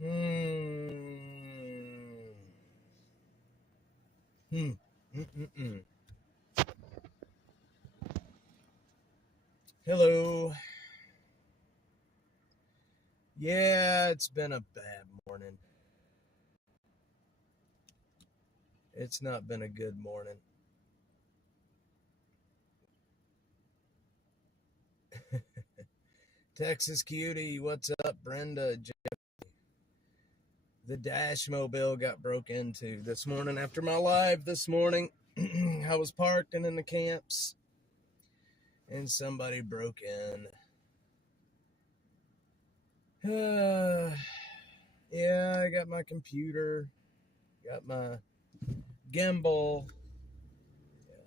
Hmm. Hmm. Mm-mm-mm. Hello. Yeah, it's been a bad morning. It's not been a good morning. Texas cutie, what's up, Brenda? The Dashmobile got broke into this morning after my live this morning. I was parked in the camps and somebody broke in. Yeah, I got my computer, got my gimbal,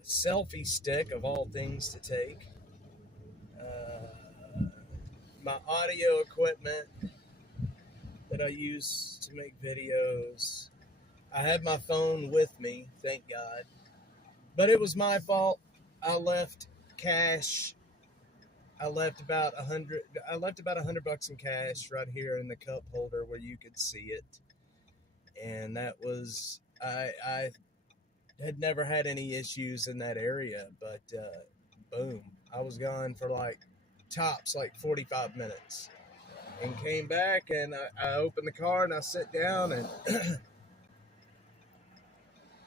selfie stick of all things to take, uh, my audio equipment that I use to make videos. I had my phone with me, thank God. But it was my fault. I left cash. I left about $100 in cash right here in the cup holder where you could see it. And that was I had never had any issues in that area, but boom, I was gone for like tops like 45 minutes and came back and I opened the car and I sit down and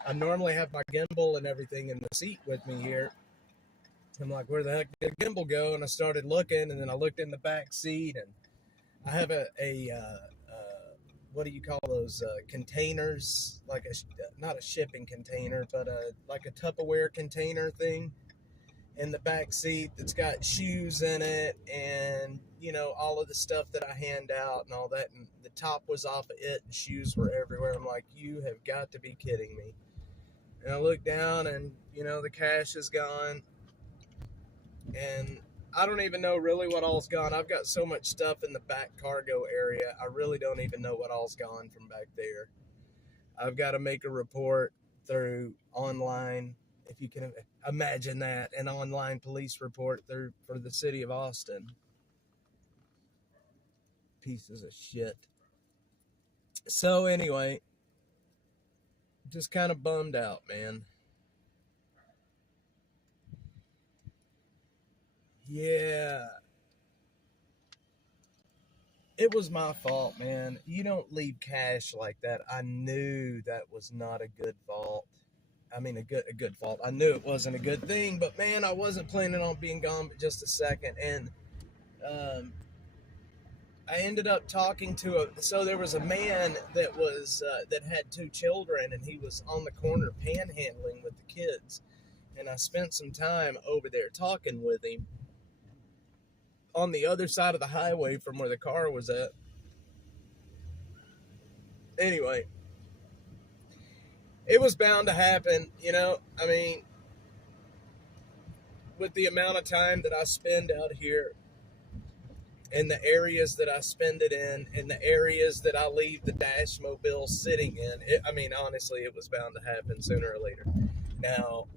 I normally have my gimbal and everything in the seat with me here. I'm like, where the heck did the gimbal go? And I started looking and then I looked in the back seat and I have what do you call those containers? Like not a shipping container, but like a Tupperware container thing in the back seat that's got shoes in it and all of the stuff that I hand out and all that, and the top was off of it and shoes were everywhere. I'm like, you have got to be kidding me. And I look down and the cash is gone and I don't even know really what all's gone. I've got so much stuff in the back cargo area. I really don't even know what all's gone from back there. I've got to make a report through online, if you can imagine that, an online police report through for the city of Austin. Pieces of shit. So anyway, just kind of bummed out, man. Yeah, it was my fault, man. You don't leave cash like that. I knew that was not a good fault. I mean, a good fault. I knew it wasn't a good thing, but man, I wasn't planning on being gone but just a second. And um, I ended up talking to so there was a man that was that had two children, and he was on the corner panhandling with the kids. And I spent some time over there talking with him on the other side of the highway from where the car was at. Anyway, it was bound to happen, I mean, with the amount of time that I spend out here and the areas that I spend it in and the areas that I leave the Dashmobile sitting in, I mean, honestly, it was bound to happen sooner or later. Now,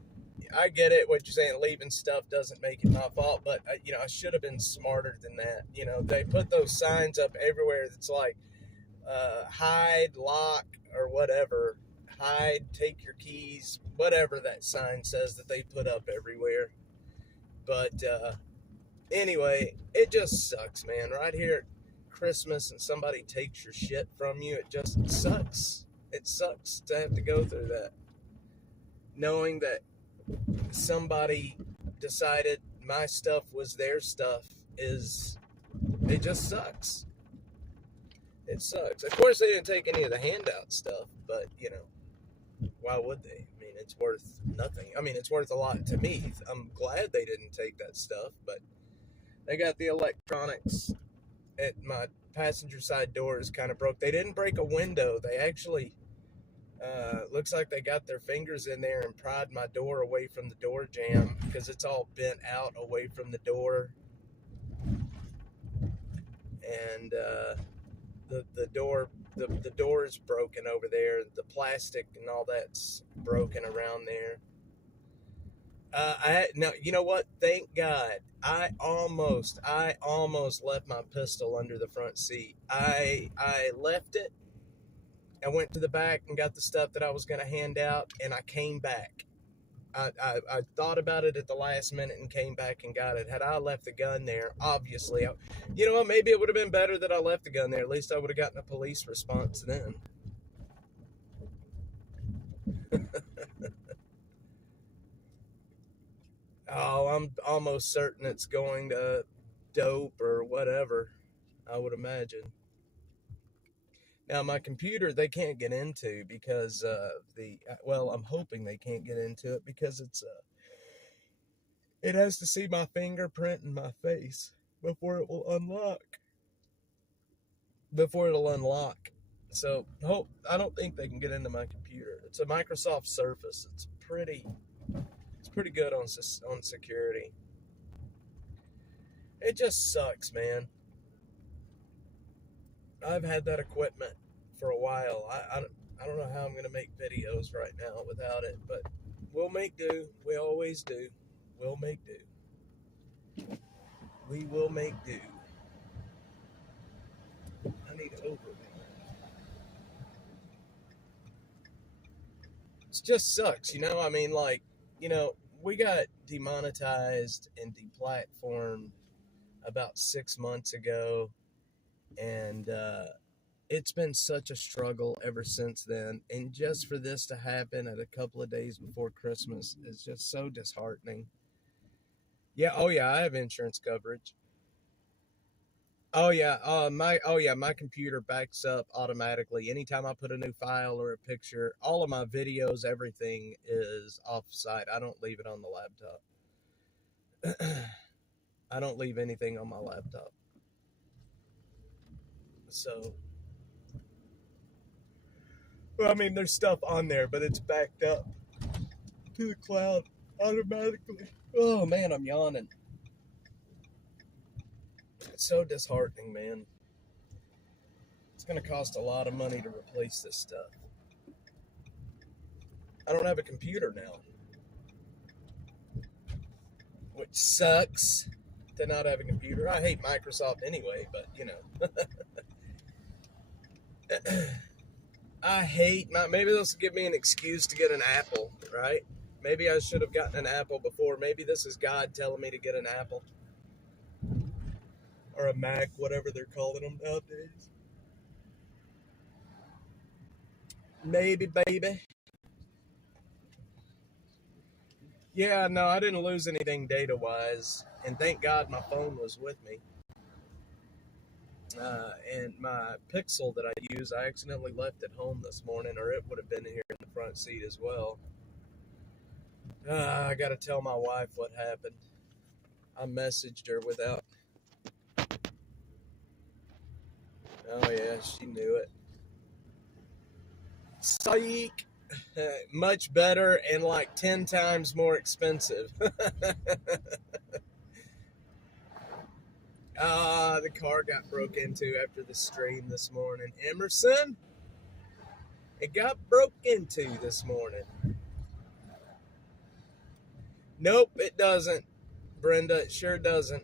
I get it, what you're saying, leaving stuff doesn't make it my fault, but, I should have been smarter than that. They put those signs up everywhere that's like, hide, lock, or whatever. Hide, take your keys, whatever that sign says that they put up everywhere. But anyway, it just sucks, man. Right here at Christmas and somebody takes your shit from you, it just sucks. It sucks to have to go through that. Knowing that somebody decided my stuff was their stuff it just sucks. It sucks. Of course, they didn't take any of the handout stuff, but, why would they? I mean, it's worth nothing. I mean, it's worth a lot to me. I'm glad they didn't take that stuff, but they got the electronics at my passenger side door is kind of broke. They didn't break a window. They actually looks like they got their fingers in there and pried my door away from the door jamb because it's all bent out away from the door. And the door is broken over there. The plastic and all that's broken around there. No, you know what? Thank God. I almost left my pistol under the front seat. I left it. I went to the back and got the stuff that I was going to hand out, and I came back. I thought about it at the last minute and came back and got it. Had I left the gun there, obviously, you know what? Maybe it would have been better that I left the gun there. At least I would have gotten a police response then. Oh, I'm almost certain it's going to dope or whatever, I would imagine. Now, my computer, they can't get into because well, I'm hoping they can't get into it because it has to see my fingerprint and my face before it will unlock. Before it'll unlock. So, I don't think they can get into my computer. It's a Microsoft Surface. It's pretty good on security. It just sucks, man. I've had that equipment for a while. I don't know how I'm going to make videos right now without it, but we'll make do. We always do. We'll make do. We will make do. I need over. It just sucks, you know? I mean, like, you know, we got demonetized and deplatformed about 6 months ago, and it's been such a struggle ever since then. And just for this to happen at a couple of days before Christmas is just so disheartening. Yeah, oh yeah, I have insurance coverage. Oh yeah, my computer backs up automatically anytime I put a new file or a picture. All of my videos, everything is off-site. I don't leave it on the laptop. I don't leave anything on my laptop. So, well, I mean, there's stuff on there, but it's backed up to the cloud automatically. Oh man, I'm yawning. It's so disheartening, man. It's going to cost a lot of money to replace this stuff. I don't have a computer now, which sucks to not have a computer. I hate Microsoft anyway, but you know. Maybe this will give me an excuse to get an Apple, right? Maybe I should have gotten an Apple before. Maybe this is God telling me to get an Apple. Or a Mac, whatever they're calling them nowadays. Maybe, baby. Yeah, no, I didn't lose anything data-wise. And thank God my phone was with me. And my Pixel that I use, I accidentally left at home this morning, or it would have been here in the front seat as well. I got to tell my wife what happened. I messaged her without... Oh, yeah, she knew it. Psych! Much better and like 10 times more expensive. The car got broke into after the stream this morning. Emerson, it got broke into this morning. Nope, it doesn't. Brenda, it sure doesn't.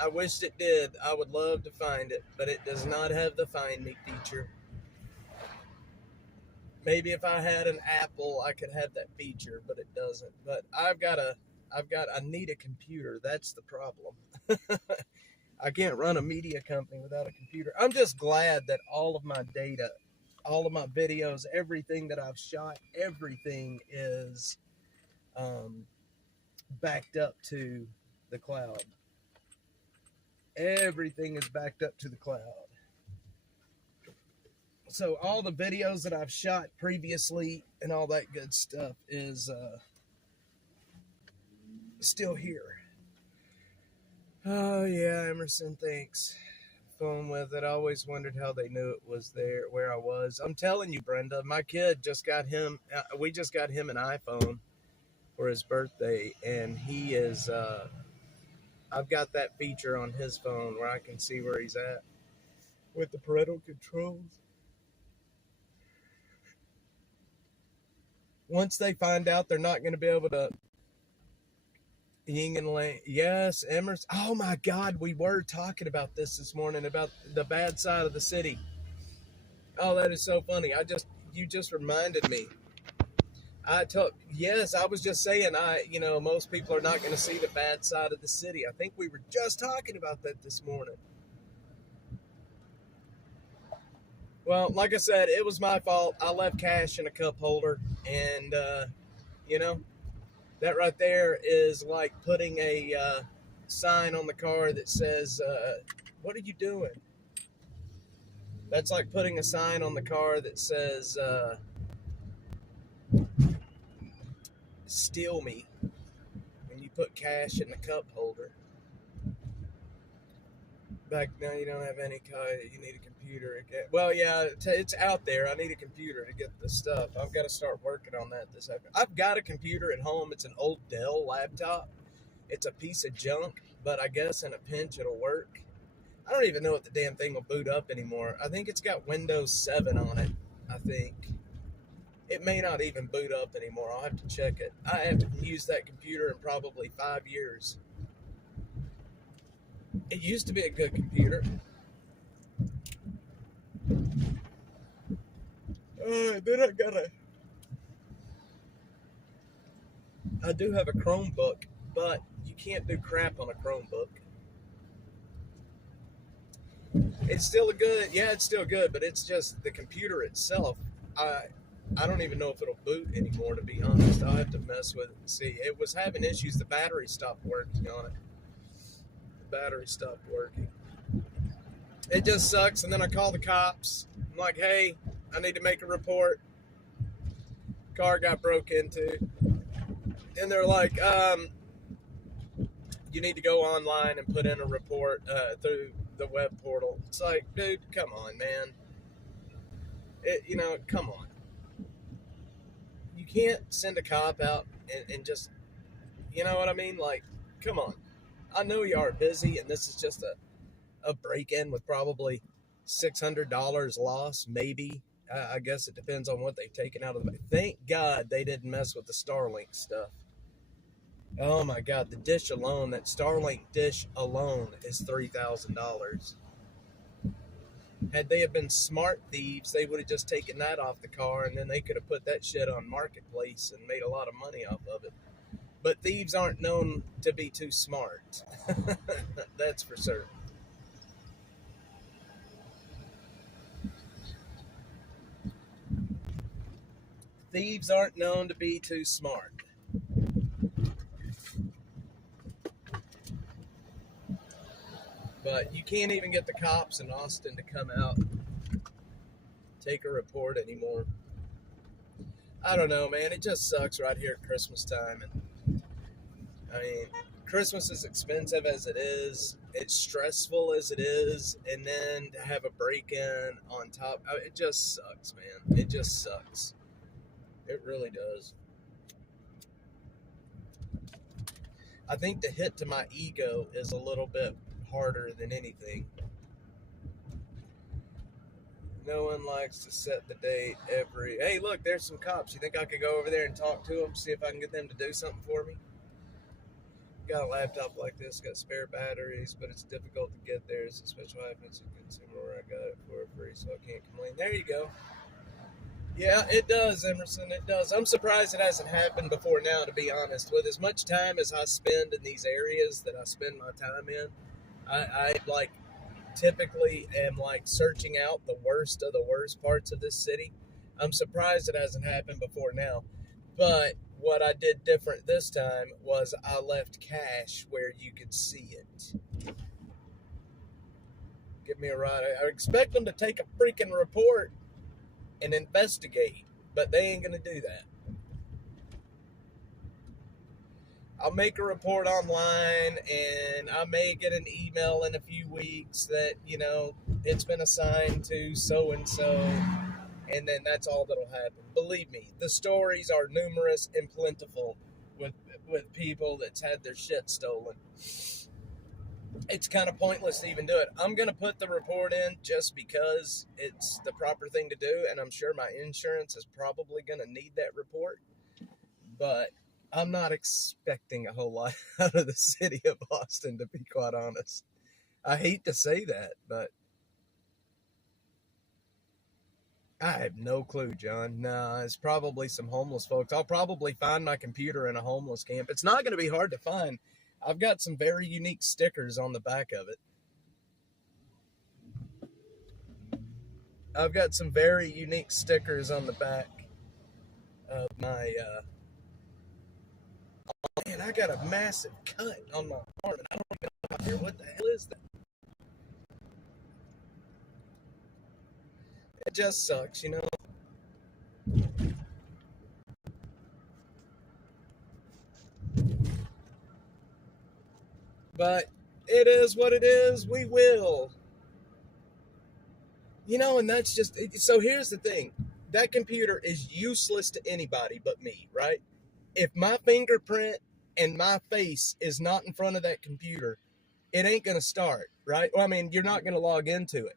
I wished it did. I would love to find it, but it does not have the Find Me feature. Maybe if I had an Apple, I could have that feature, but it doesn't. But I need a computer. That's the problem. I can't run a media company without a computer. I'm just glad that all of my data, all of my videos, everything that I've shot, everything is backed up to the cloud. Everything is backed up to the cloud. So all the videos that I've shot previously and all that good stuff is still here. Oh yeah, Emerson, thanks. Phone with it. I always wondered how they knew it was there, where I was. I'm telling you, Brenda, my kid just got him. We just got him an iPhone for his birthday, and he is. I've got that feature on his phone where I can see where he's at with the parental controls. Once they find out they're not going to be able to Ying and Lang. Yes, Emerson. Oh my God, we were talking about this morning about the bad side of the city. Oh, that is so funny. You just reminded me. Yes, I was just saying, most people are not going to see the bad side of the city. I think we were just talking about that this morning. Well, like I said, it was my fault. I left cash in a cup holder, and you know that right there is like putting a sign on the car that says, "What are you doing?" That's like putting a sign on the car that says, "Steal me." When you put cash in the cup holder. Back now, you don't have any kind. You need a computer. Well, yeah, it's out there. I need a computer to get the stuff. I've got to start working on that this afternoon. I've got a computer at home. It's an old Dell laptop. It's a piece of junk, but I guess in a pinch it'll work. I don't even know if the damn thing will boot up anymore. I think it's got Windows 7 on it. I think it may not even boot up anymore. I'll have to check it. I haven't used that computer in probably 5 years. It used to be a good computer. Then I do have a Chromebook, but you can't do crap on a Chromebook. It's still it's still good, but it's just the computer itself. I don't even know if it'll boot anymore, to be honest. I'll have to mess with it and see. It was having issues. The battery stopped working on it. The battery stopped working. It just sucks. And then I call the cops. I'm like, hey, I need to make a report. Car got broke into. And they're like, you need to go online and put in a report through the web portal. It's like, dude, come on, man. Come on. You can't send a cop out and just, you know what I mean? Like, come on. I know you are busy, and this is just a break-in with probably $600 loss, maybe. I guess it depends on what they've taken out of the. Thank God they didn't mess with the Starlink stuff. Oh my God, the dish alone, that Starlink dish alone is $3,000. Had they have been smart thieves, they would have just taken that off the car, and then they could have put that shit on Marketplace and made a lot of money off of it. But thieves aren't known to be too smart. That's for certain. Thieves aren't known to be too smart. But you can't even get the cops in Austin to come out and take a report anymore. I don't know, man. It just sucks right here at Christmas time. And I mean, Christmas is expensive as it is. It's stressful as it is. And then to have a break-in on top, it just sucks, man. It just sucks. It really does. I think the hit to my ego is a little bit harder than anything. No one likes to set the date every. Hey, look, there's some cops. You think I could go over there and talk to them, see if I can get them to do something for me? Got a laptop like this, got spare batteries, but it's difficult to get there. It's a special happens to consumer where I got it for free, so I can't complain. There you go. Yeah, it does, Emerson. It does. I'm surprised it hasn't happened before now, to be honest. With as much time as I spend in these areas that I spend my time in, I like typically am like searching out the worst of the worst parts of this city. I'm surprised it hasn't happened before now. But what I did different this time was I left cash where you could see it. Give me a ride. I expect them to take a freaking report and investigate, but they ain't going to do that. I'll make a report online, and I may get an email in a few weeks that, it's been assigned to so-and-so, and then that's all that'll happen. Believe me, the stories are numerous and plentiful with people that's had their shit stolen. It's kind of pointless to even do it. I'm going to put the report in just because it's the proper thing to do, and I'm sure my insurance is probably going to need that report. But I'm not expecting a whole lot out of the city of Austin, to be quite honest. I hate to say that, but I have no clue, John. Nah, it's probably some homeless folks. I'll probably find my computer in a homeless camp. It's not going to be hard to find. I've got some very unique stickers on the back of it. I've got some very unique stickers on the back of my. Man, I got a massive cut on my arm, and I don't even know out here. What the hell is that? It just sucks, you know. But it is what it is. We will. You know, and that's just. So here's the thing, that computer is useless to anybody but me, right? If my fingerprint and my face is not in front of that computer, it ain't going to start, right? Well, I mean, you're not going to log into it.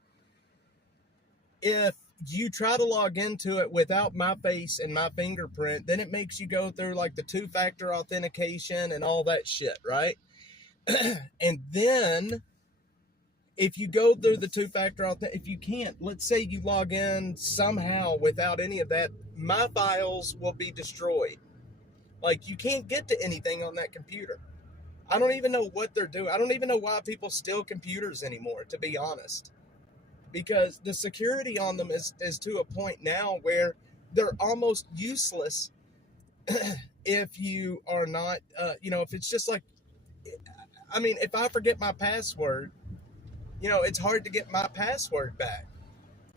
If you try to log into it without my face and my fingerprint, then it makes you go through like the two-factor authentication and all that shit, right? And then if you go through the two-factor authentication, if you can't, let's say you log in somehow without any of that, my files will be destroyed. Like, you can't get to anything on that computer. I don't even know what they're doing. I don't even know why people steal computers anymore, to be honest. Because the security on them is to a point now where they're almost useless if you are not, if it's just like, I mean, if I forget my password, it's hard to get my password back.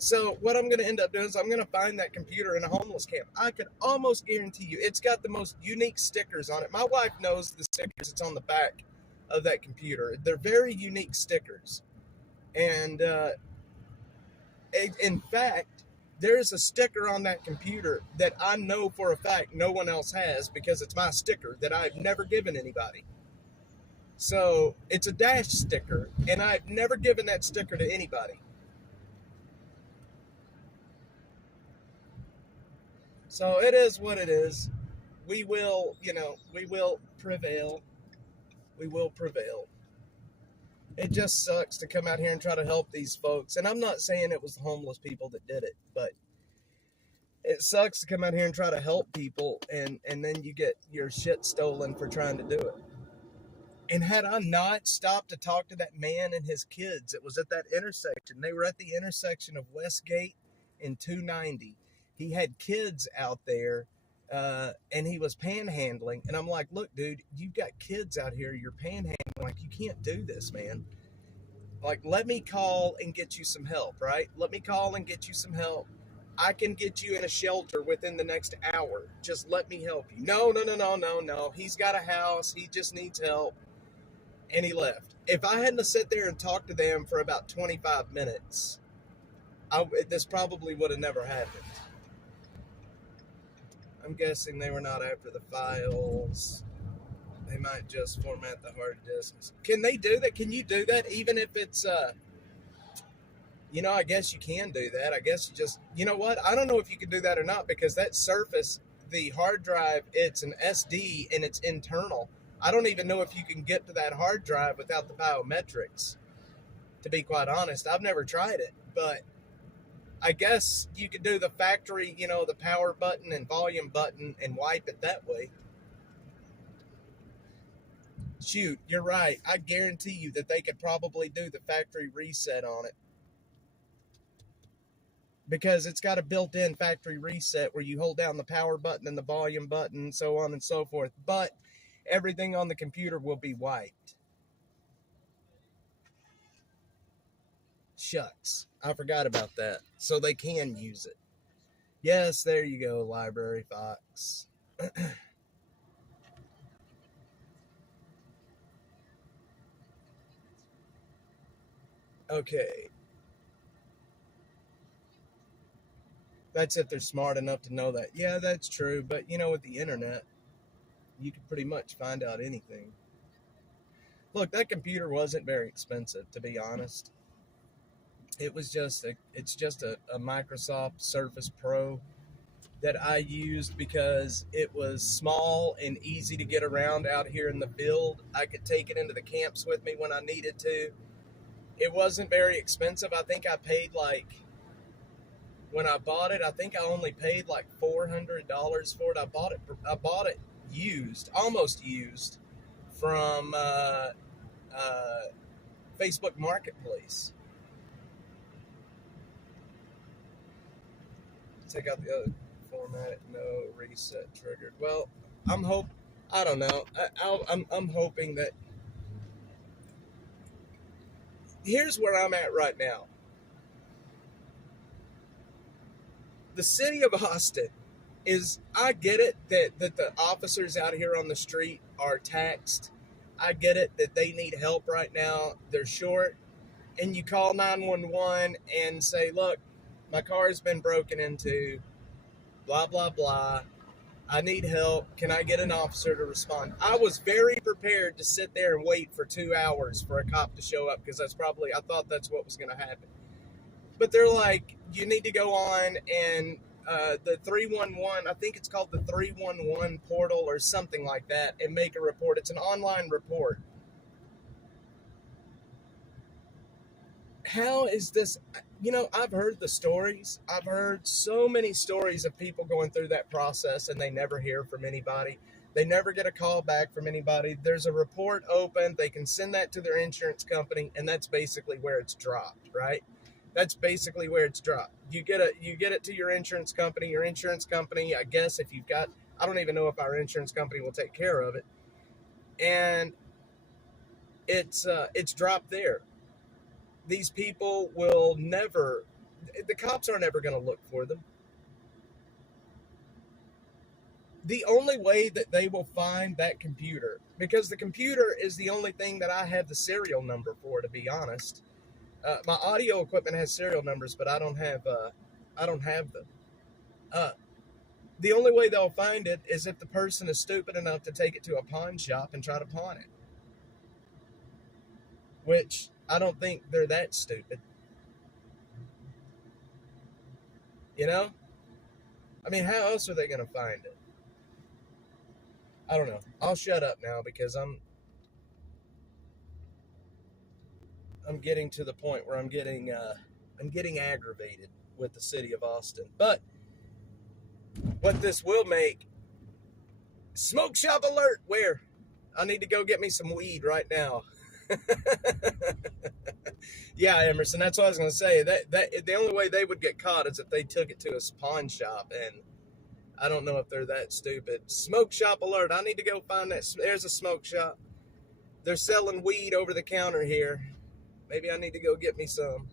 So what I'm going to end up doing is I'm going to find that computer in a homeless camp. I could almost guarantee you it's got the most unique stickers on it. My wife knows the stickers that's on the back of that computer. They're very unique stickers. And in fact, there's a sticker on that computer that I know for a fact no one else has because it's my sticker that I've never given anybody. So it's a Dash sticker, and I've never given that sticker to anybody. So it is what it is. We will, we will prevail. We will prevail. It just sucks to come out here and try to help these folks. And I'm not saying it was the homeless people that did it, but it sucks to come out here and try to help people and then you get your shit stolen for trying to do it. And had I not stopped to talk to that man and his kids, it was at that intersection. They were at the intersection of Westgate and 290. He had kids out there, and he was panhandling. And I'm like, look, dude, you've got kids out here. You're panhandling. Like, you can't do this, man. Like, let me call and get you some help, right? Let me call and get you some help. I can get you in a shelter within the next hour. Just let me help you. No. He's got a house. He just needs help. And he left. If I hadn't sat there and talked to them for about 25 minutes, this probably would have never happened. I'm guessing they were not after the files. They might just format the hard disks. Can they do that? Can you do that even if it's, I guess you can do that. I guess you just, you know what? I don't know if you can do that or not because that Surface, the hard drive, it's an SD and it's internal. I don't even know if you can get to that hard drive without the biometrics, to be quite honest. I've never tried it, but I guess you could do the factory, the power button and volume button and wipe it that way. Shoot, you're right. I guarantee you that they could probably do the factory reset on it. Because it's got a built-in factory reset where you hold down the power button and the volume button and so on and so forth. But everything on the computer will be wiped. Shucks. I forgot about that. So they can use it. Yes, there you go, Library Fox. Okay. That's if they're smart enough to know that. Yeah, that's true. But, with the internet, you can pretty much find out anything. Look, that computer wasn't very expensive, to be honest. It's just a Microsoft Surface Pro. that I used because it was small and easy to get around out here in the field. I could take it into the camps with me when I needed to. It wasn't very expensive. I think I paid like, when I bought it, I think I only paid like $400 for it. I bought it used, almost used, from Facebook Marketplace. Take out the other format, no reset triggered. Well, I don't know. I'm hoping that. Here's where I'm at right now. The city of Austin I get it that the officers out here on the street are taxed. I get it that they need help right now. They're short. And you call 911 and say, look, my car's been broken into, blah, blah, blah. I need help. Can I get an officer to respond? I was very prepared to sit there and wait for 2 hours for a cop to show up because I thought that's what was going to happen. But they're like, you need to go on and the 311, I think it's called the 311 portal or something like that, and make a report. It's an online report. How is this? I've heard the stories. I've heard so many stories of people going through that process and they never hear from anybody. They never get a call back from anybody. There's a report open. They can send that to their insurance company, and that's basically where it's dropped, right? That's basically where it's dropped. You get it to your insurance company. Your insurance company, I guess, if you've got, I don't even know if our insurance company will take care of it, and it's dropped there. These people will never, the cops are never going to look for them. The only way that they will find that computer, because the computer is the only thing that I have the serial number for, to be honest. My audio equipment has serial numbers, but I don't have them. The only way they'll find it is if the person is stupid enough to take it to a pawn shop and try to pawn it. Which I don't think they're that stupid. I mean, how else are they going to find it? I don't know. I'll shut up now because I'm getting to the point where I'm getting aggravated with the city of Austin. But what this will make, smoke shop alert, where I need to go get me some weed right now. Yeah, Emerson, that's what I was going to say. That the only way they would get caught is if they took it to a pawn shop, and I don't know if they're that stupid. Smoke shop alert. I need to go find that. There's a smoke shop. They're selling weed over the counter here. Maybe I need to go get me some.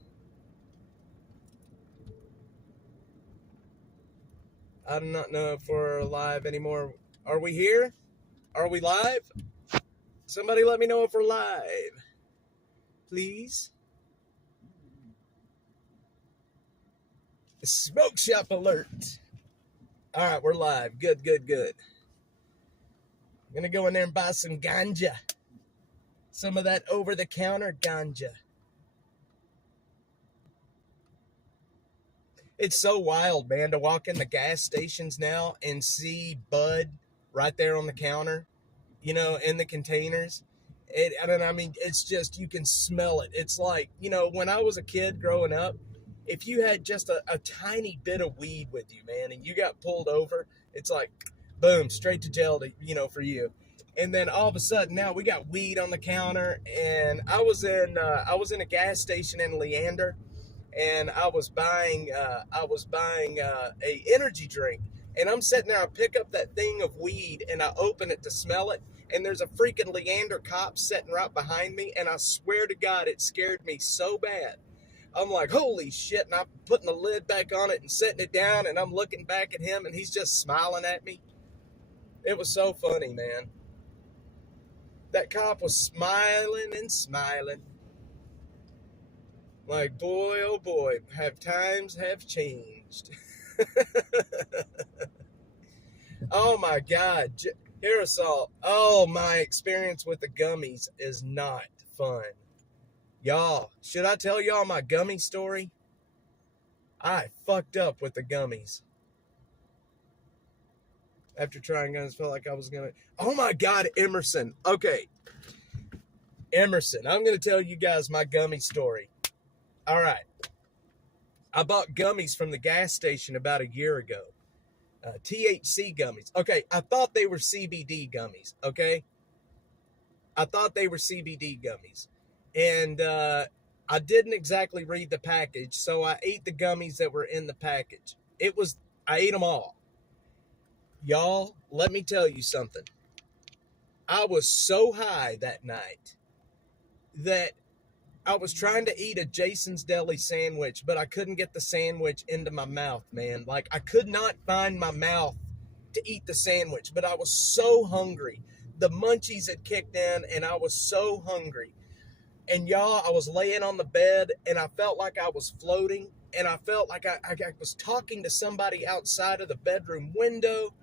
I do not know if we're live anymore. Are we here? Are we live? Somebody let me know if we're live, please. Smoke shop alert. All right, we're live. Good. I'm going to go in there and buy some ganja. Some of that over-the-counter ganja. It's so wild, man, to walk in the gas stations now and see bud right there on the counter, in the containers. It's just, you can smell it. It's like, when I was a kid growing up, if you had just a tiny bit of weed with you, man, and you got pulled over, it's like, boom, straight to jail for you. And then all of a sudden now we got weed on the counter. And I was in a gas station in Leander, and I was buying a energy drink. And I'm sitting there, I pick up that thing of weed and I open it to smell it. And there's a freaking Leander cop sitting right behind me. And I swear to God, it scared me so bad. I'm like, holy shit. And I'm putting the lid back on it and setting it down. And I'm looking back at him and he's just smiling at me. It was so funny, man. That cop was smiling and smiling. Like, boy, oh boy, times have changed. Oh my God. Aerosol. Oh, my experience with the gummies is not fun. Y'all, should I tell y'all my gummy story? I fucked up with the gummies. After trying gummies, felt like I was gonna. Oh my God, Emerson. Okay, Emerson. I'm gonna tell you guys my gummy story. All right, I bought gummies from the gas station about a year ago. THC gummies. Okay, I thought they were CBD gummies. Okay, I thought they were CBD gummies, and I didn't exactly read the package, so I ate the gummies that were in the package. I ate them all. Y'all, let me tell you something. I was so high that night that I was trying to eat a Jason's Deli sandwich, but I couldn't get the sandwich into my mouth, man. Like, I could not find my mouth to eat the sandwich, but I was so hungry. The munchies had kicked in, and I was so hungry. And y'all, I was laying on the bed, and I felt like I was floating, and I felt like I was talking to somebody outside of the bedroom window.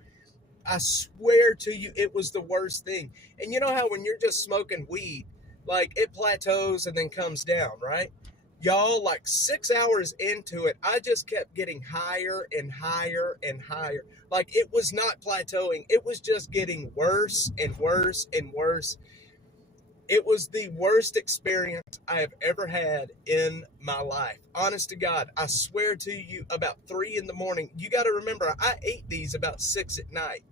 I swear to you, it was the worst thing. And you know how when you're just smoking weed, like it plateaus and then comes down, right? Y'all, like 6 hours into it, I just kept getting higher and higher and higher. Like it was not plateauing. It was just getting worse and worse and worse. It was the worst experience I have ever had in my life. Honest to God, I swear to you, about 3 in the morning. You got to remember, I ate these about 6 at night.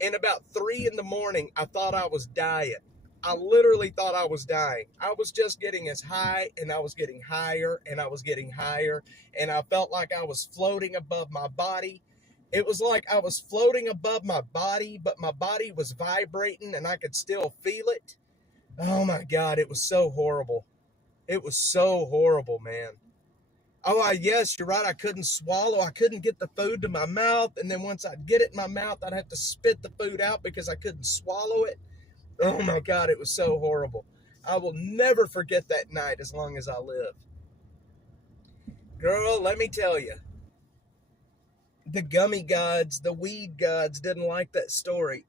And about 3 in the morning, I thought I was dying. I literally thought I was dying. I was just getting as high, and I was getting higher, and I was getting higher, and I felt like I was floating above my body. It was like I was floating above my body, but my body was vibrating, and I could still feel it. Oh my God, it was so horrible. It was so horrible, man. Oh, yes, you're right. I couldn't swallow. I couldn't get the food to my mouth. And then once I'd get it in my mouth, I'd have to spit the food out because I couldn't swallow it. Oh my God, it was so horrible. I will never forget that night as long as I live. Girl, let me tell you, the gummy gods, the weed gods didn't like that story.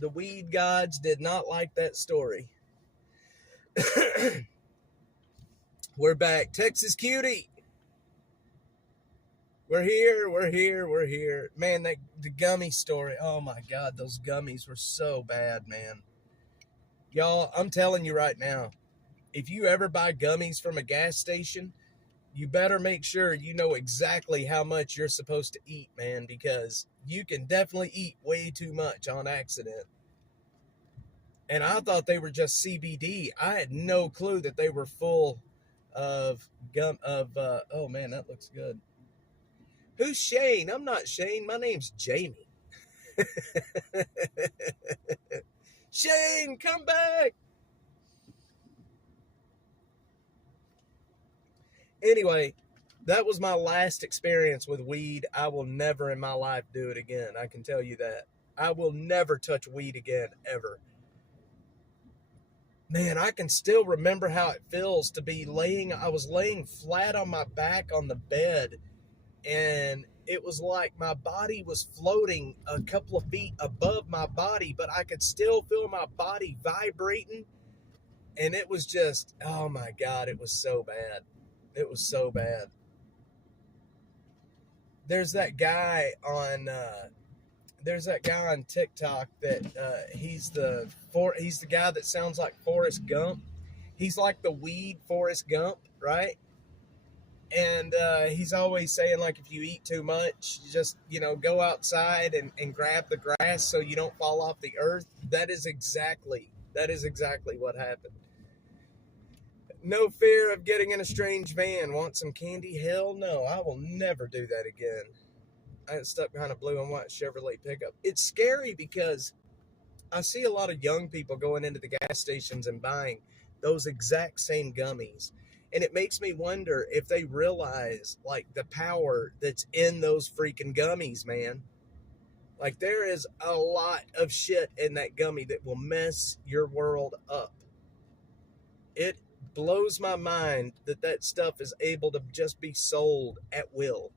The weed gods did not like that story. We're back. Texas Cutie. We're here. Man, the gummy story. Oh my God, those gummies were so bad, man. Y'all, I'm telling you right now, if you ever buy gummies from a gas station, you better make sure you know exactly how much you're supposed to eat, man, because you can definitely eat way too much on accident. And I thought they were just CBD. I had no clue that they were full of oh man, that looks good. Who's Shane? I'm not Shane. My name's Jamie. Shane, come back. Anyway, that was my last experience with weed. I will never in my life do it again. I can tell you that. I will never touch weed again, ever. Man, I can still remember how it feels to be I was laying flat on my back on the bed, and it was like my body was floating a couple of feet above my body, but I could still feel my body vibrating. And it was just, oh my God, it was so bad. It was so bad. There's that guy on TikTok that he's the guy that sounds like Forrest Gump. He's like the weed Forrest Gump, right? And he's always saying, like, if you eat too much, just, go outside and grab the grass so you don't fall off the earth. That is exactly what happened. No fear of getting in a strange van. Want some candy? Hell no. I will never do that again. I got stuck behind a blue and white Chevrolet pickup. It's scary because I see a lot of young people going into the gas stations and buying those exact same gummies. And it makes me wonder if they realize, like, the power that's in those freaking gummies, man. Like, there is a lot of shit in that gummy that will mess your world up. It blows my mind that stuff is able to just be sold at will.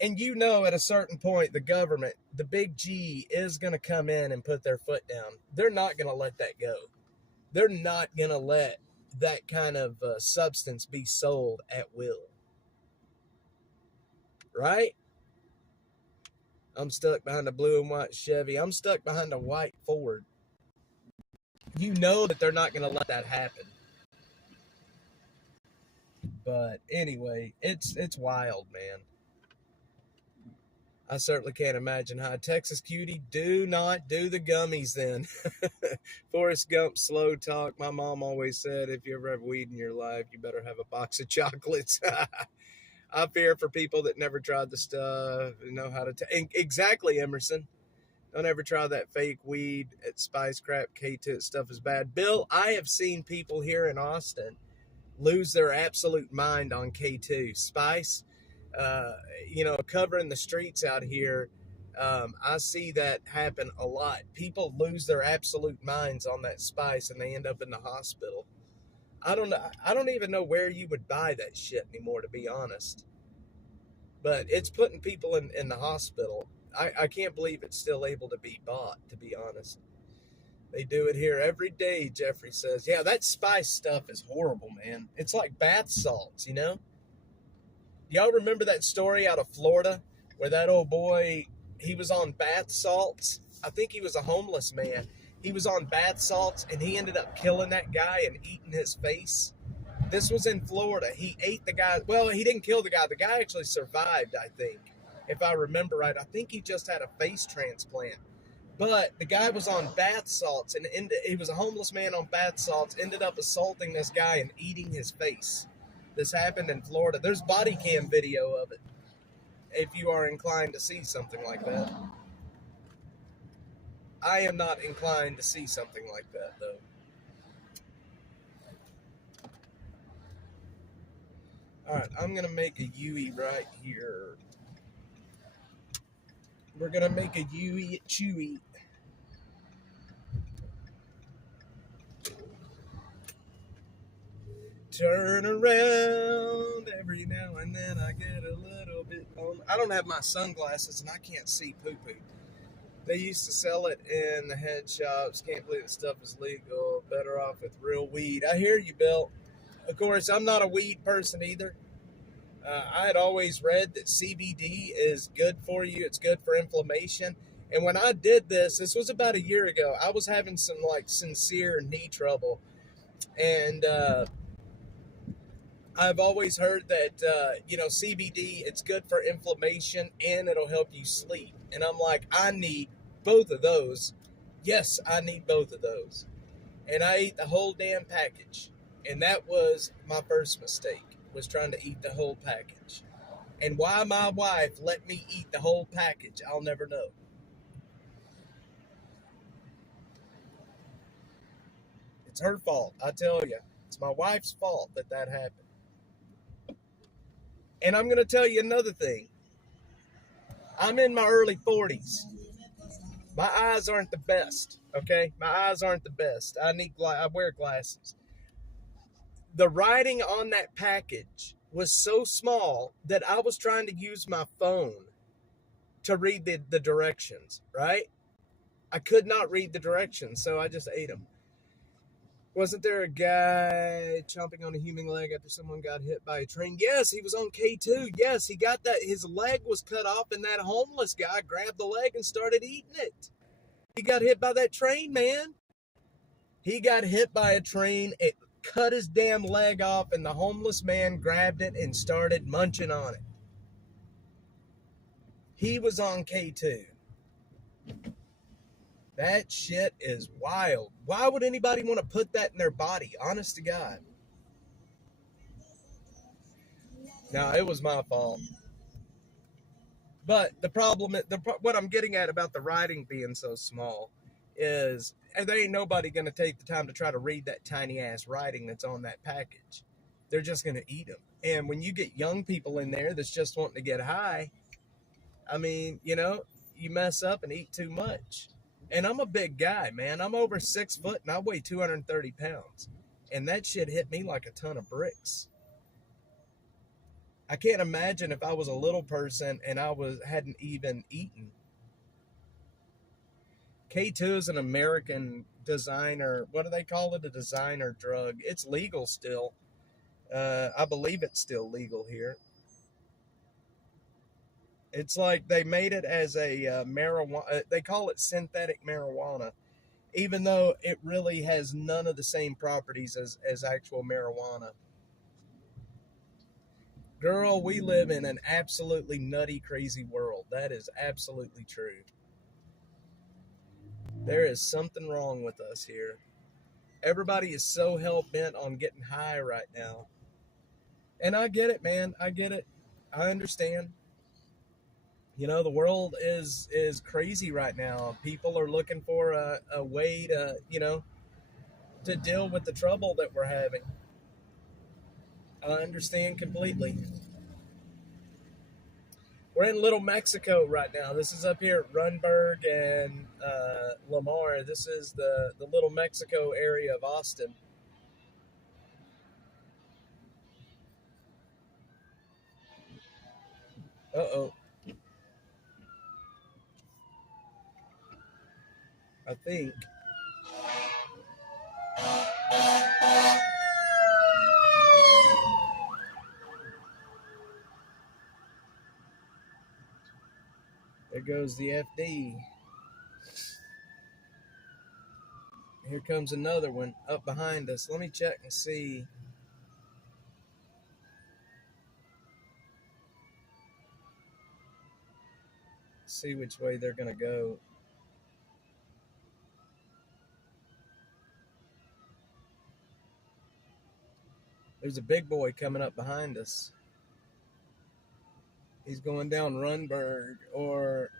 And at a certain point, the government, the big G, is going to come in and put their foot down. They're not going to let that go. They're not going to let that kind of substance be sold at will. Right? I'm stuck behind a blue and white Chevy. I'm stuck behind a white Ford. You know that they're not going to let that happen. But anyway, it's wild, man. I certainly can't imagine how. Texas Cutie, do not do the gummies then. Forrest Gump slow talk. My mom always said, if you ever have weed in your life, you better have a box of chocolates. I fear for people that never tried the stuff and know how to exactly, Emerson. Don't ever try that fake weed at Spice Crap. K2 stuff is bad. Bill, I have seen people here in Austin lose their absolute mind on K2. Spice, covering the streets out here, I see that happen a lot. People lose their absolute minds on that Spice and they end up in the hospital. I don't even know where you would buy that shit anymore, to be honest. But it's putting people in the hospital. I can't believe it's still able to be bought, to be honest. They do it here every day, Jeffrey says. Yeah, that Spice stuff is horrible, man. It's like bath salts, you know? Y'all remember that story out of Florida where that old boy, he was on bath salts? I think he was a homeless man. He was on bath salts and he ended up killing that guy and eating his face. This was in Florida. He ate the guy. Well, he didn't kill the guy. The guy actually survived, I think. If I remember right. I think he just had a face transplant. But the guy was on bath salts, and he was a homeless man on bath salts, ended up assaulting this guy and eating his face. This happened in Florida. There's body cam video of it, if you are inclined to see something like that. I am not inclined to see something like that, though. All right, I'm going to make a Yui right here. We're going to make a Yui at Chewy. Turn around every now and then I get a little bit on. I don't have my sunglasses and I can't see poo-poo. They used to sell it in the head shops. Can't believe the stuff is legal. Better off with real weed. I hear you, Bill. Of course, I'm not a weed person either. I had always read that CBD is good for you. It's good for inflammation. And when I did this was about a year ago. I was having some sincere knee trouble. And I've always heard that, CBD, it's good for inflammation and it'll help you sleep. And I'm like, I need both of those. Yes, I need both of those. And I ate the whole damn package. And that was my first mistake, was trying to eat the whole package. And why my wife let me eat the whole package, I'll never know. It's her fault, I tell you. It's my wife's fault that happened. And I'm going to tell you another thing. I'm in my early 40s. My eyes aren't the best, okay? My eyes aren't the best. I wear glasses. The writing on that package was so small that I was trying to use my phone to read the directions, right? I could not read the directions, so I just ate them. Wasn't there a guy chomping on a human leg after someone got hit by a train? Yes, he was on K2. Yes, he got that. His leg was cut off, and that homeless guy grabbed the leg and started eating it. He got hit by that train, man. He got hit by a train. It cut his damn leg off, and the homeless man grabbed it and started munching on it. He was on K2. That shit is wild. Why would anybody want to put that in their body? Honest to God. No, it was my fault. But the problem, what I'm getting at about the writing being so small is there ain't nobody going to take the time to try to read that tiny ass writing that's on that package. They're just going to eat them. And when you get young people in there that's just wanting to get high, I mean, you mess up and eat too much. And I'm a big guy, man. I'm over 6 foot and I weigh 230 pounds. And that shit hit me like a ton of bricks. I can't imagine if I was a little person and hadn't even eaten. K2 is an American designer. What do they call it? A designer drug. It's legal still. I believe it's still legal here. It's like they made it as a marijuana. They call it synthetic marijuana, even though it really has none of the same properties as actual marijuana. Girl, we live in an absolutely nutty, crazy world. That is absolutely true. There is something wrong with us here. Everybody is so hell bent on getting high right now. And I get it, man. I get it. I understand. The world is crazy right now. People are looking for a way to deal with the trouble that we're having. I understand completely. We're in Little Mexico right now. This is up here at Runberg and Lamar. This is the Little Mexico area of Austin. Uh-oh. I think. There goes the FD. Here comes another one up behind us. Let me check and see. See which way they're going to go. There's a big boy coming up behind us. He's going down Runberg, or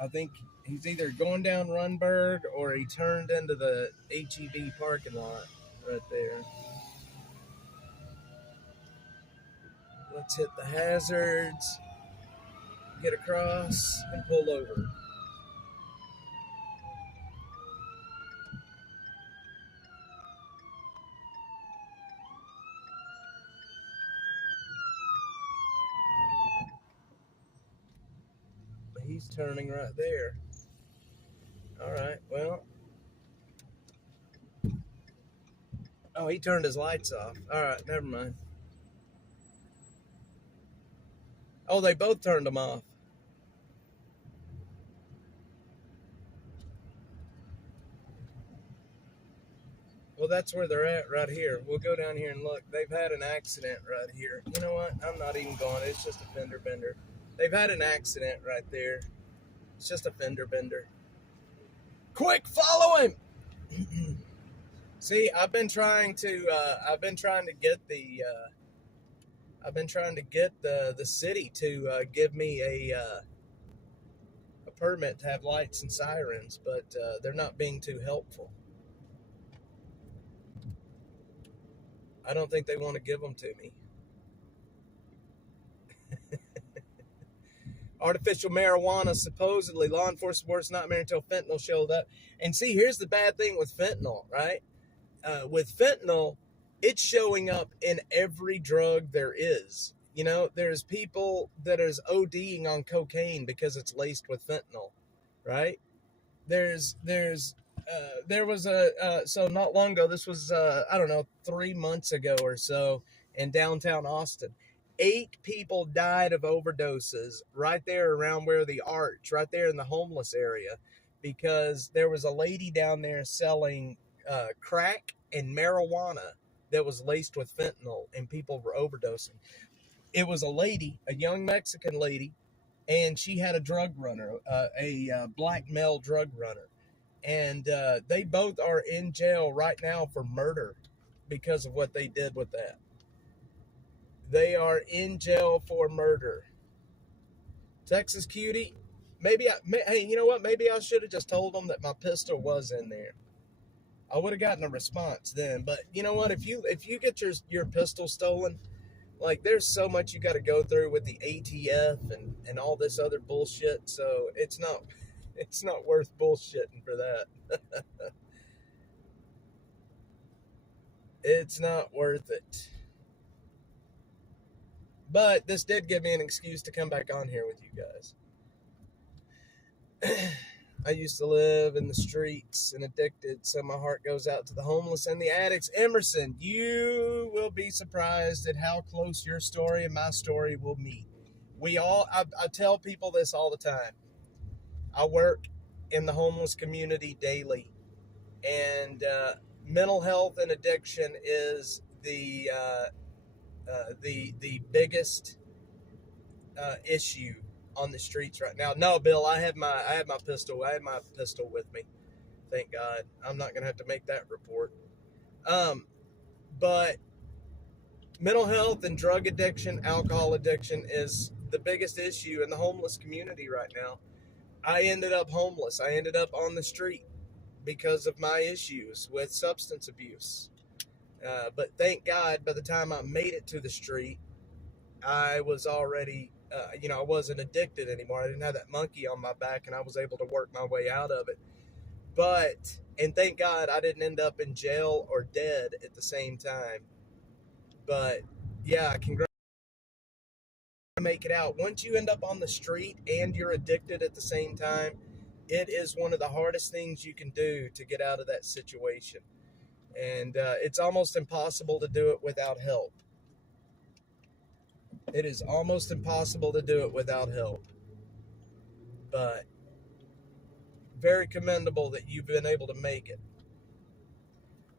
I think he's either going down Runberg or he turned into the HEB parking lot right there. Let's hit the hazards, get across, and pull over. He's turning right there. All right, well. Oh, he turned his lights off. All right, never mind. Oh, they both turned them off. Well, that's where they're at right here. We'll go down here and look. They've had an accident right here. You know what? I'm not even going. It's just a fender bender. They've had an accident right there. It's just a fender bender. Quick, follow him! See, I've been trying to get the city to give me a permit to have lights and sirens, but they're not being too helpful. I don't think they want to give them to me. Artificial marijuana, supposedly. Law enforcement works nightmare until fentanyl showed up. And see, here's the bad thing with fentanyl, right? With fentanyl, it's showing up in every drug there is. There's people that is ODing on cocaine because it's laced with fentanyl, right? There was so not long ago, this was, I don't know, 3 months ago or so in downtown Austin. 8 people died of overdoses right there around where the arch, right there in the homeless area, because there was a lady down there selling crack and marijuana that was laced with fentanyl, and people were overdosing. It was a lady, a young Mexican lady, and she had a drug runner, a black male drug runner. And they both are in jail right now for murder because of what they did with that. They are in jail for murder. Texas cutie, hey, you know what? Maybe I should have just told them that my pistol was in there. I would have gotten a response then. But you know what? If you get your pistol stolen, like, there's so much you got to go through with the ATF and all this other bullshit. So it's not worth bullshitting for that. It's not worth it. But this did give me an excuse to come back on here with you guys. I used to live in the streets and addicted, so my heart goes out to the homeless and the addicts. Emerson, you will be surprised at how close your story and my story will meet. I tell people this all the time. I work in the homeless community daily, and mental health and addiction is the biggest issue on the streets right now. No, Bill, I had my pistol. I had my pistol with me. Thank God. I'm not gonna have to make that report. But mental health and drug addiction, alcohol addiction is the biggest issue in the homeless community right now. I ended up homeless. I ended up on the street because of my issues with substance abuse. But thank God, by the time I made it to the street, I was already, I wasn't addicted anymore. I didn't have that monkey on my back, and I was able to work my way out of it. And thank God I didn't end up in jail or dead at the same time. But yeah, congrats. Make it out. Once you end up on the street and you're addicted at the same time, it is one of the hardest things you can do to get out of that situation. And it's almost impossible to do it without help. It is almost impossible to do it without help. But very commendable that you've been able to make it.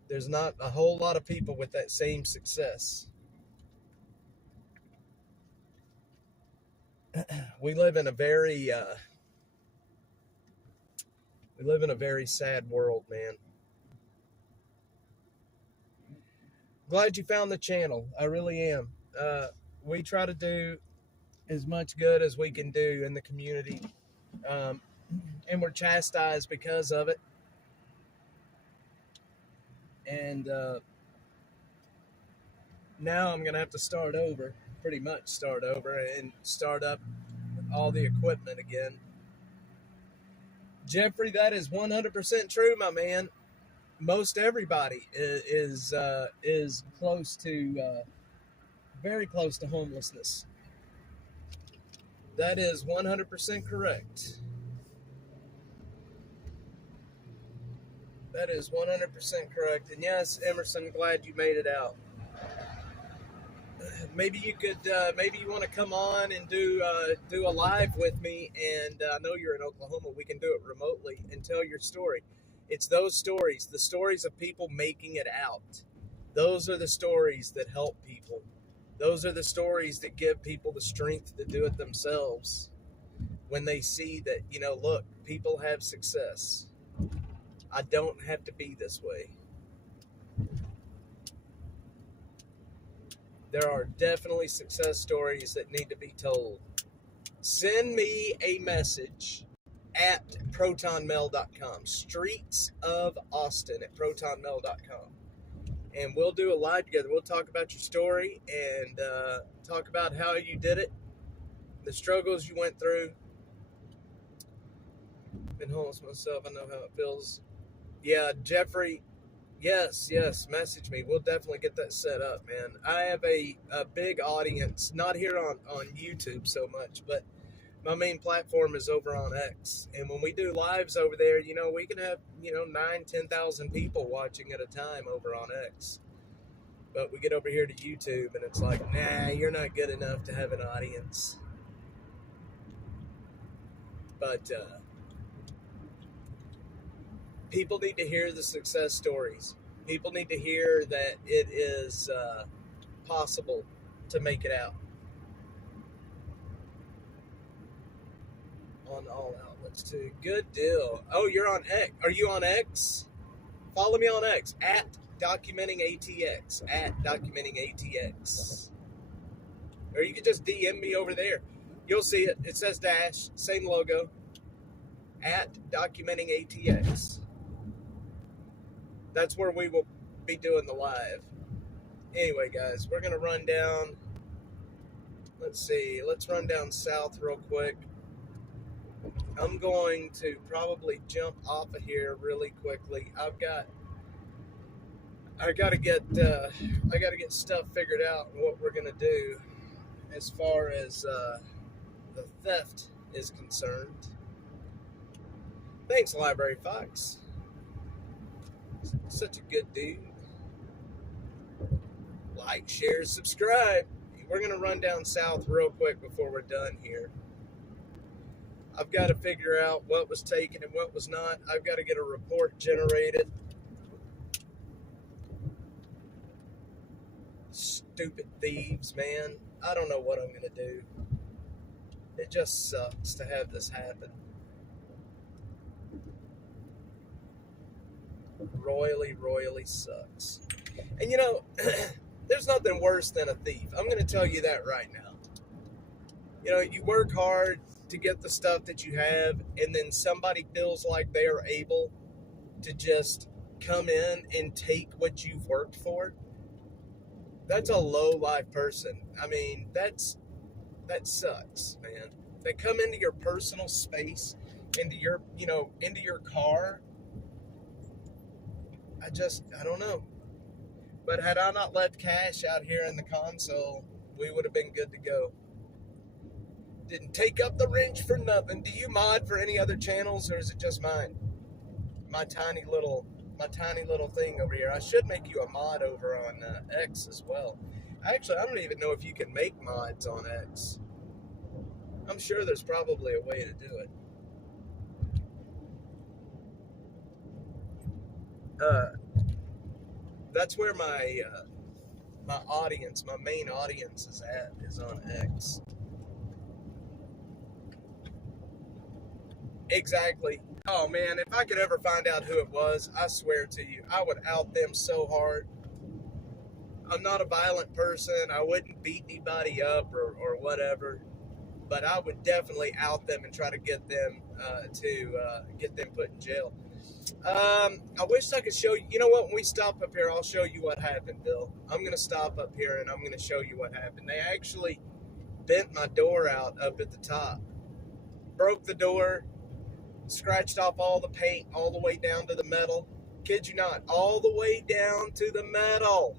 There's not a whole lot of people with that same success. We live in a very sad world, man. Glad you found the channel. I really am. We try to do as much good as we can do in the community, and we're chastised because of it. And now I'm gonna have to start over, pretty much start over, and start up all the equipment again. Jeffrey, that is 100% true, my man. Most everybody is close to, very close to homelessness. That is 100% correct. That is 100% correct. And yes, Emerson, glad you made it out. Maybe you could, maybe you want to come on and do a live with me. And I know you're in Oklahoma. We can do it remotely and tell your story. It's those stories, the stories of people making it out. Those are the stories that help people. Those are the stories that give people the strength to do it themselves when they see that, look, people have success. I don't have to be this way. There are definitely success stories that need to be told. Send me a message at protonmail.com. Streets of Austin at protonmail.com. And we'll do a live together. We'll talk about your story and talk about how you did it, the struggles you went through. Been homeless myself. I know how it feels. Yeah, Jeffrey, yes, message me. We'll definitely get that set up, man. I have a big audience, not here on YouTube so much, but my main platform is over on X. And when we do lives over there, we can have, 9,000-10,000 people watching at a time over on X. But we get over here to YouTube and it's like, nah, you're not good enough to have an audience. But people need to hear the success stories. People need to hear that it is possible to make it out. On all outlets too. Good deal. Oh, you're on X. Are you on X? Follow me on X at documentingatx. At documentingatx. Or you can just DM me over there. You'll see it. It says Dash. Same logo. At documentingatx. That's where we will be doing the live. Anyway, guys, we're going to run down. Let's see. Let's run down south real quick. I'm going to probably jump off of here really quickly. I got to get stuff figured out and what we're going to do as far as the theft is concerned. Thanks, Library Fox. Such a good dude. Like, share, subscribe. we're gonna run down south real quick before we're done here. I've got to figure out what was taken and what was not. I've got to get a report generated. Stupid thieves, man. I don't know what I'm gonna do. It just sucks to have this happen. Royally sucks. And you know, there's nothing worse than a thief. I'm going to tell you that right now. You know, you work hard to get the stuff that you have, and then somebody feels like they are able to just come in and take what you've worked for. That's a low-life person. I mean, that sucks, man. They come into your personal space, into your car. I don't know. But had I not left cash out here in the console, we would have been good to go. Didn't take up the wrench for nothing. Do you mod for any other channels, or is it just mine? My tiny little thing over here. I should make you a mod over on X as well. Actually, I don't even know if you can make mods on X. I'm sure there's probably a way to do it. That's where my main audience is on X. Exactly. Oh man, if I could ever find out who it was, I swear to you, I would out them so hard. I'm not a violent person. I wouldn't beat anybody up or whatever, but I would definitely out them and try to get them get them put in jail. I wish I could show you. You know what? When we stop up here, I'll show you what happened, Bill. I'm going to stop up here and I'm going to show you what happened. They actually bent my door out up at the top. Broke the door, scratched off all the paint all the way down to the metal. Kid you not, all the way down to the metal.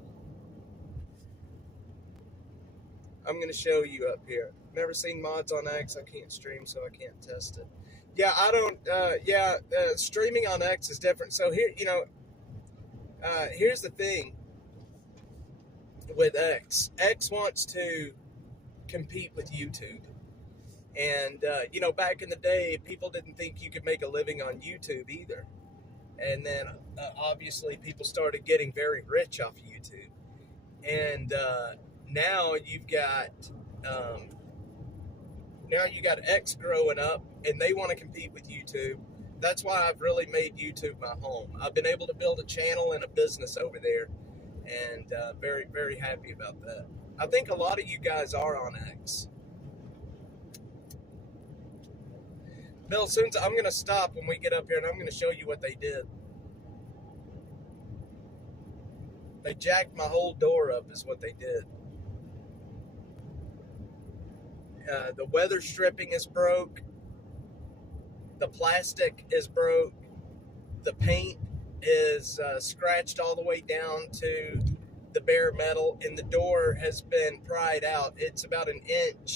I'm going to show you up here. Never seen mods on X. I can't stream, so I can't test it. Yeah, I don't, streaming on X is different. So here, here's the thing with X. X wants to compete with YouTube. And, back in the day, people didn't think you could make a living on YouTube either. And then, obviously, people started getting very rich off of YouTube. And now you've got X growing up, and they want to compete with YouTube. That's why I've really made YouTube my home. I've been able to build a channel and a business over there, and very, very happy about that. I think a lot of you guys are on X. Bill, soon I'm going to stop when we get up here, and I'm going to show you what they did. They jacked my whole door up is what they did. The weather stripping is broke. The plastic is broke. The paint is scratched all the way down to the bare metal, and the door has been pried out. It's about an inch